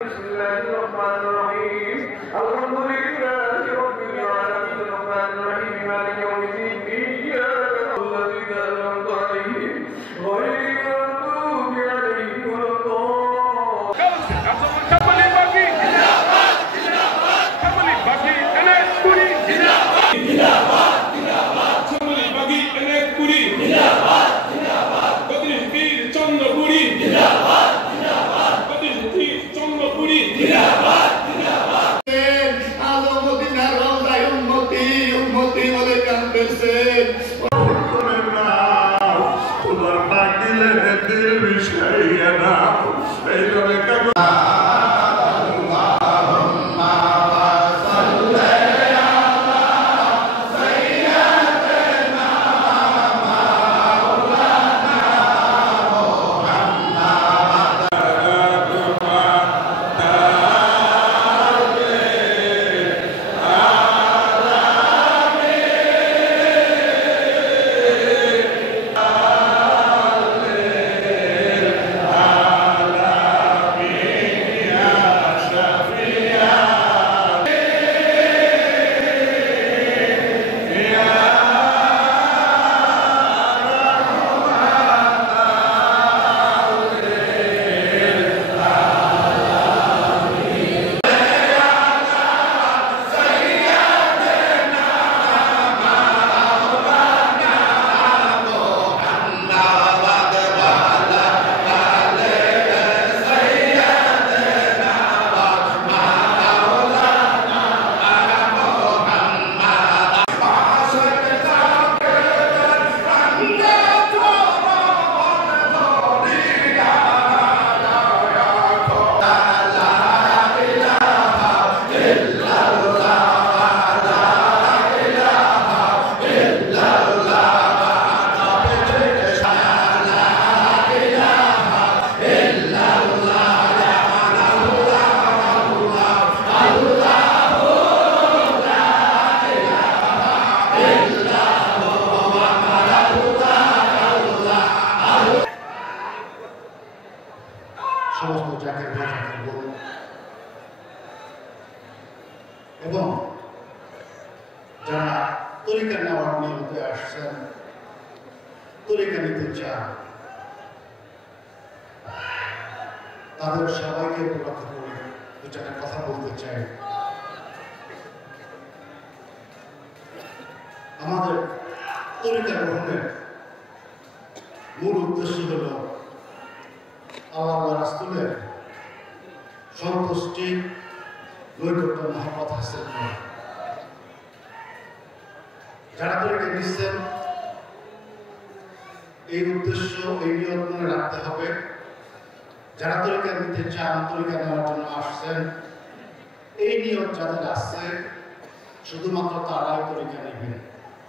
بسم الله الرحمن الرحيم الحمد لله رب العالمين الرحمن الرحيم مالك يوم الدين إياك نعبد وإياك نستعين غير المغضوب عليهم ولا সমস্ত জাতির ভাষাকে বলুন এবং যারা তরিকা নেওয়ার নিয়মতে আসছেন, তরিকা নিতে চান, তাদের সবাইকে উপলক্ষ করে দুটা কথা বলতে চাই। আমাদের তরিকা গ্রহণের মূল উদ্দেশ্য হল আল্লাহ রাসূলের সন্তুষ্টি, নৈকট্য, মহব্বত হাসিল করা। যারা তরিকা নিচ্ছেন এই উদ্দেশ্য, এই নিয়ত মনে রাখতে হবে। যারা তরিকা নিতে চান, তরিকা নেওয়ার জন্য আসছেন, এই নিয়ত যাদের আসছে শুধুমাত্র তারাই তরিকা নেবেন।